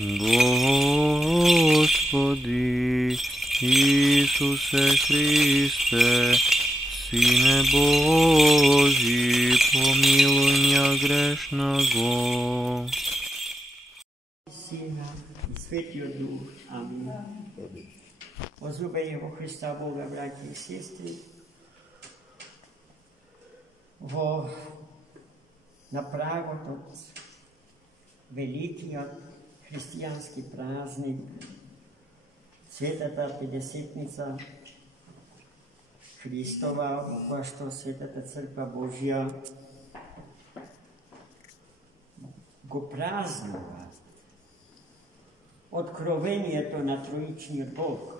Господи Исусе Христе, Сине Божий, помилуй меня грешного. Сина и Светлия Дух. Амин. Возлюбени во Христа Бога, братья и сестры, на прагот от великиот християнски празник, Светата Педесетница Христова, во која што Светата Црква Божја го празнува откровението на Троичниот Бог,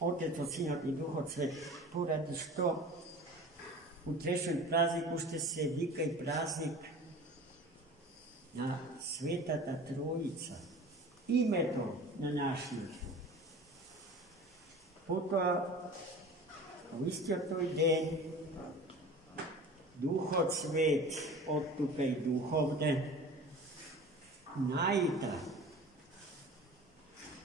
Отецот, Синот и Духот Свет, поради што утрешниот празник уште се вика и празник на Светата Троица, името на нашиот. Потоа, во истиот тој ден, Духот Свет оттупа и духовде, најта,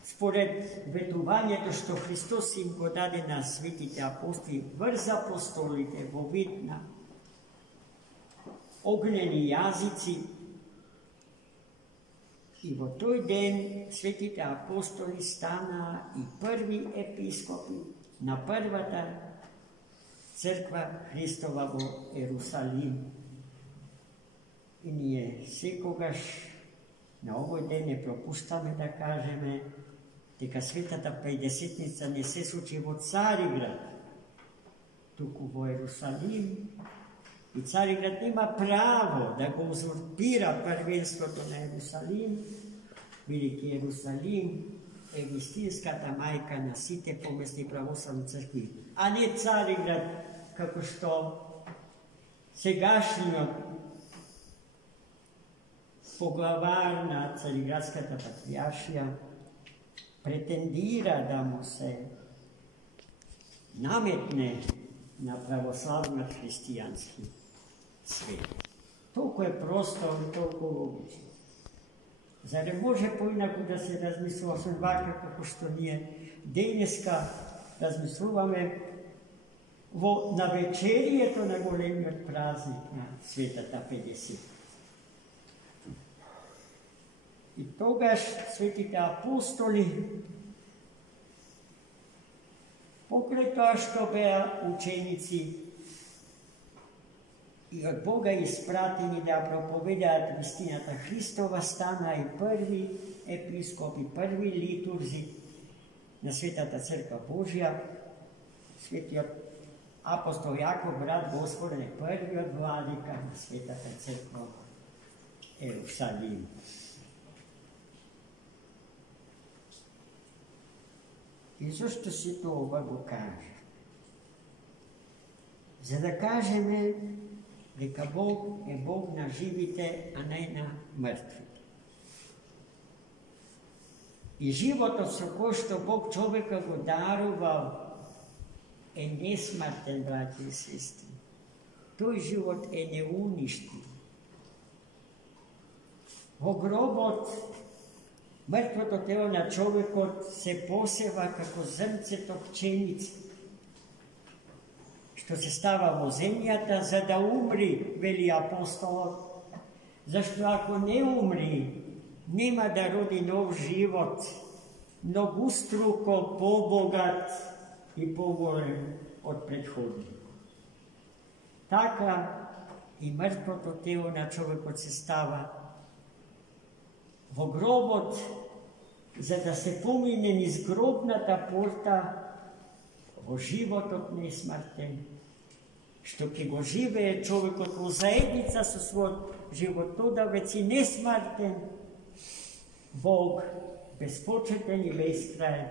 според ветувањето што Христос им го даде на светите апостоли врз апостолите во вид на огнени јазици, и во тој ден светите апостоли стана и први епископи на првата црква Христова во Ерусалим. И ние секогаш на овој ден не пропуштаме да кажеме дека Светата Педесетница не се случи во Цариград, туку во Ерусалим. И Цариград нема право да го узурпира првенството на Ерусалим, бидејќи Ерусалим е вистинската мајка на сите помесни православни цркви, а не Цариград, како што сегашниот поглавар на Цариградската патријаршија претендира да му се наметне на православниот христијански свет. Толку е просто и толку логично. Заре може поинаку да се размислува со вака како што ние денеска размислуваме во навечерието на големиот празник на Светата Педесетница. И тогаш светите апостоли, покрај тоа што беа ученици и од Бога испратени да проповедаат вистината Христова, стана и први епископи, први литурзи на Светата Црква Божја. Светиот апостол Јаков, брат Господен, е првиот владика на Светата Црква Ерусалим. И зашто се тоа го каже? За да кажеме дека Бог е Бог на живите, а не на мртвите. И животот со кој што Бог човека го дарувал е несмртен, браќи и сестри. Тој живот е неуништив. Во гробот мртвото тело на човекот се посева како зрнцето пченица, што се става во земјата за да умри, вели апостолот, зашто ако не умри, нема да роди нов живот, многуструко побогат и поголем од претходниот. Така и мртвото тело на човекот се става во гробот, за да се помине низ гробната порта во животот несмртен, што ќе го живее човекот во заедница со својот животодавец и несмртен Бог, безпочетен и безкраен,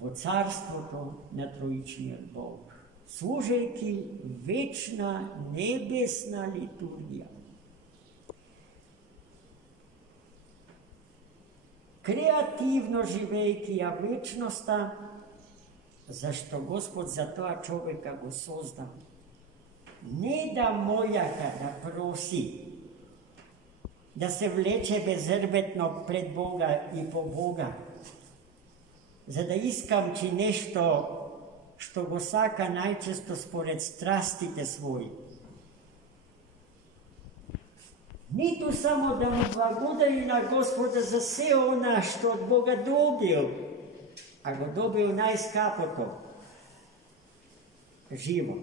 во царството на Троичниот Бог, служејќи вечна небесна литургија. Креативно живејќи ја вечноста, зашто Господ за тоа човека го создал. Не да мољака, да проси, da se vleče bezrbetno pred Boga i po Boga, za da iskamči nešto što go saka najčesto spored strastite svoji. Ni tu samo da mu blagodaju na Gospoda za sve ona što od Boga dobil, a go dobil najskapoto, život.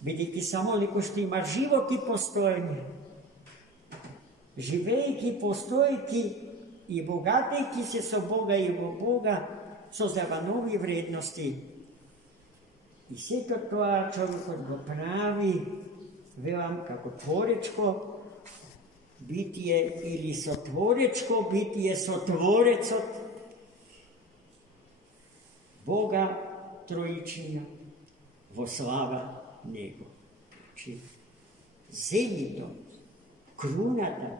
Vidite samo liko što ima život i postojanje, živejki, postojki i bogatejki se so Boga i vo Boga, so zava novi vrednosti. I sve to čovjek go pravi, velam kako tvorečko bitije ili sotvorečko bitije, sotvorecot Boga trojičnija vo slava Nego. Znači, zenito, krunata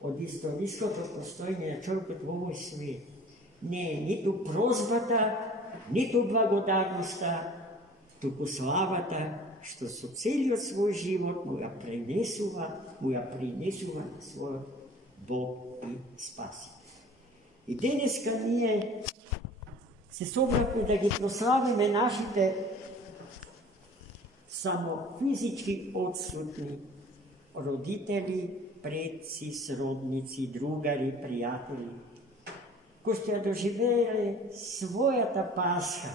od istorijskog postojanja čovjeka u ovoj svijet. Ne, ni tu prozbata, ni tu blagodarnosta, tuku slavata, što su cijeli svoj život mu ga prinesuva na svoj Bog i spasitelj. I deneska nije se sobraku da gi proslavime našite samo fizički odsutni roditelji, predci, srodnici, drugari, prijatelji, ko ste doživjeli svoja ta Pasha,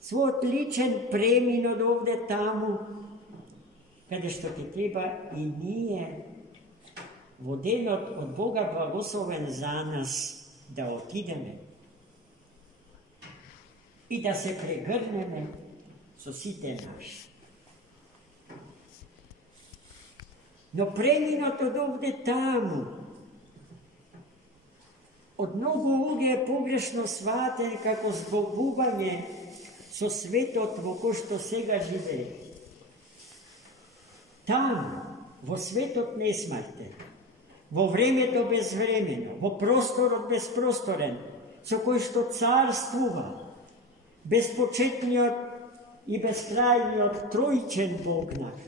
svoj odličen premin od ovdje tamo, kada što ti treba i nije voden od Boga blagosloven za nas da otideme i da se pregrneme so site naše. No preminot od ovdje tamo, od mnogo uge je pogrešno shvaten kako zbogubanje so svetotvo ko što sega žive. Tam, vo svetot nesmrte, vo vremeto bezvremeno, vo prostor bezprostoren, so koji što carstvuva, bezpočetnjot i bezkrajnjot trojčen Bog naš.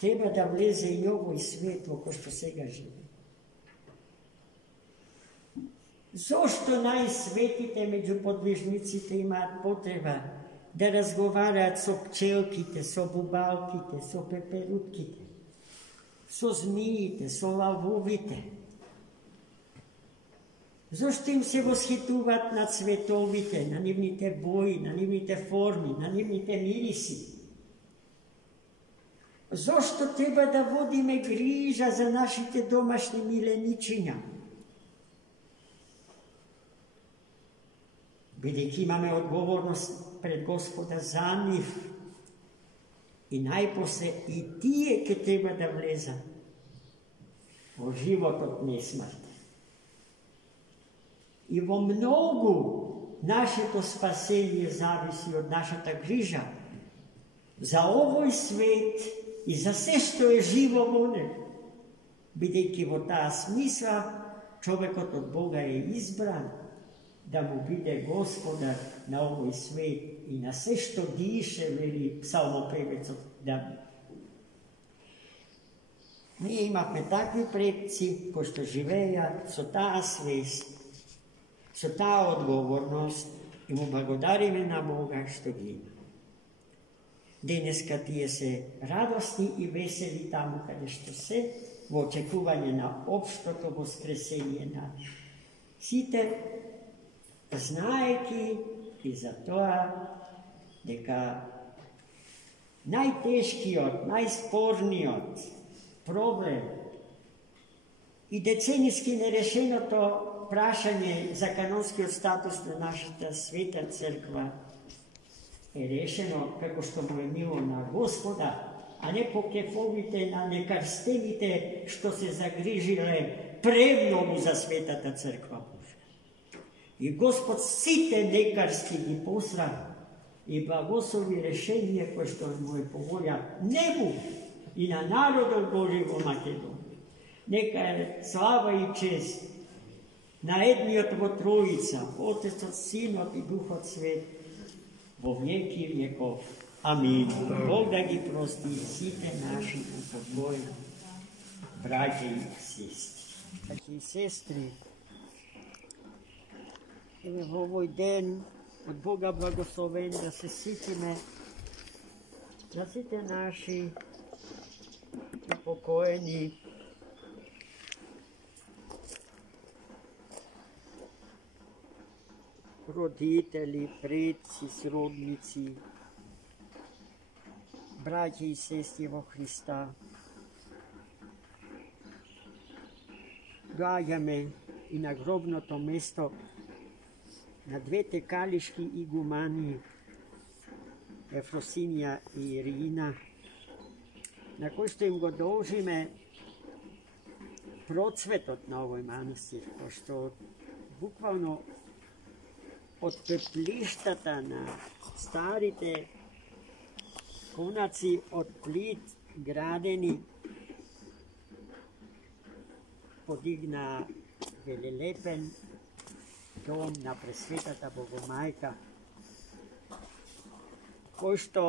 Treba da vleze i ovo i svetlo ko što sega žive. Zašto najsvetite među podvižnicite ima potreba da razgovarati so pčelkite, so bubalkite, so peperutkite, so zmijite, so lavovite? Zašto im se voshituvat na cvetovite, na nivnite boji, na nivnite formi, na nivnite mirisi? Zašto treba da vodime griža za našite domašnje mileničinja? Vidite, imame odgovornost pred Gospoda za njih i najpose i tije ke treba da vleza o život od nesmrti. I vo mnogu naše to spasenje zavisi od našata griža za ovoj svet i za sve što je živo vone. Vidite, vo ta smisla čovjek od Boga je izbran da mu bude gospodar na ovoj svet i na sve što diše, veli psalmopevec od David. Mi imamo takvi predci, ko što živeja, so ta svest, so ta odgovornost i mu blagodarime na Boga što gina. Deneska tije se radosni i veseli tamo kada što se v očekuvanje na opšto voskresenje naše. Site znajki i za to, deka najtežkijot, najspornijot problem i decenijski nerešeno to prašanje za kanonski status na našата sveta crkva je rešeno kako što mu je milo na Gospoda, a ne pokefovite na nekarstenite što se zagrižile premnogu za svetata crkva Božja. I Gospod site nekarski i posra i blagoslovi rešenje koje što mu je povolja nebu i na narodu Božjem u Makedoniji. Neka je slava i čest na jedniotvo trojica, Otec od Sinot i Duh od Svet, vo vjeki vjekov. Амин. Бог да ги прости сите наши упокои, браќа и сестри. Браќа и сестри, во овој ден од Бога благословен да се сетиме на сите наши упокоени родители, предци, сродници, браќа и сестри во Христа. Доаѓаме и на гробното место на двете калишки игумани, Ефросинија и Ирина, на кој што им го должиме процветот на овој манастир, пошто буквално од пеплиштата на старите конаци од плит градени подигна велелепен дом на Пресветата Богомајка, кој што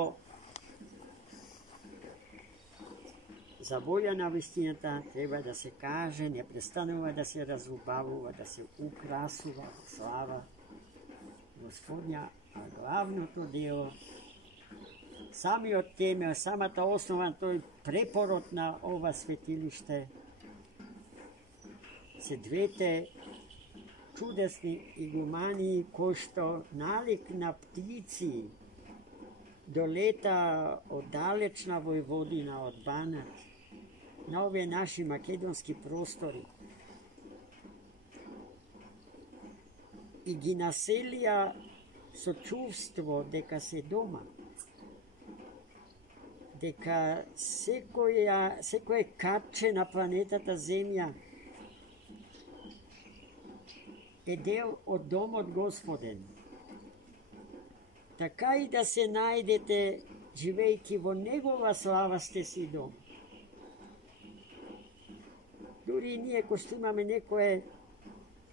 за волја на вистината треба да се каже, не престанува да се разубавува, да се украсува во слава Господња, а главното дело, самиот темел, самата основа, тој препорот на ова светилиште, се двете чудесни игумани кои што налик на птици долета од далечна Војводина, од Банат, на овие наши македонски простори и ги населија со чувство дека се дома, дека секој капче на планетата Земја е дел од домот Господен. Така и да се најдете, живејќи во Негова слава, сте си дом. Дури и ние, кој што имаме некое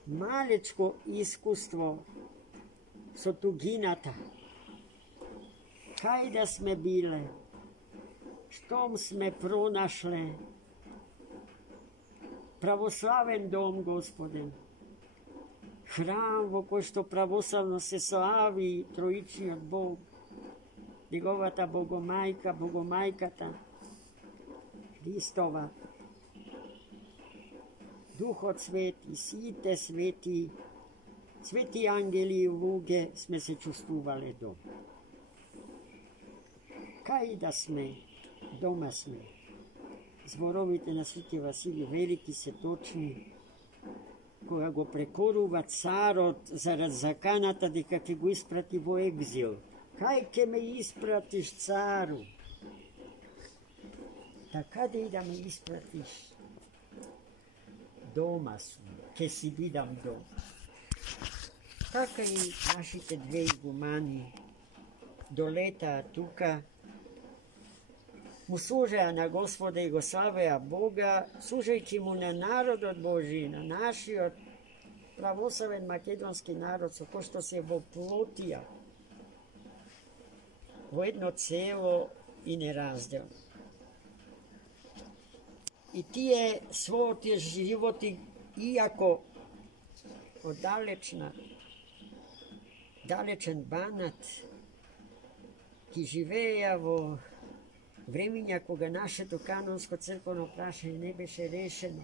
малечко искуство со тугината, кај да сме биле, штом сме пронашле православен дом Господен, храм во кој што православно се слави Троичниот Бог, Неговата Богомајка, Богомајката Христова, Духот Свети, сите свети, свети ангели и луѓе сме се чувствувале дома. Кај да сме, дома сме. Зборовите на Свети Василий Велики се точни, кога го прекорува царот зарад заканата дека ќе го испрати во екзил. Кај ќе ме испратиш, цару? Така да и да ме испратиш, дома сум, ќе си бидам дома. Така и нашите две игумани долетаа тука, му служеа на Господа и го славеа Бога, служејќи му на народот Божи, на нашиот православен македонски народ, со кој што се воплотија во едно цело и неразделно. И тие својот животи, иако од далечен Банат, ки живееја во времења кога нашето канонско црковно прашање не беше решено,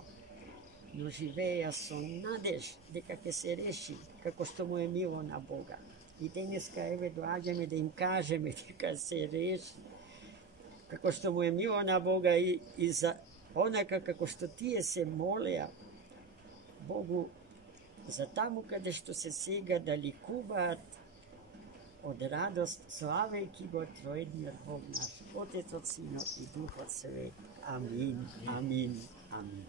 но живееја со надеж дека ќе се реши, како што му е мило на Бога. И денеска, еве, доаѓаме да им кажеме дека се реши, како што му е мило на Бога и за онака како што тие се молеа Богу за таму каде што се сега да ликуваат од радост, славејќи го троедниот Бог наш, Отецот, Синот и Духот Свет. Амин, амин, амин.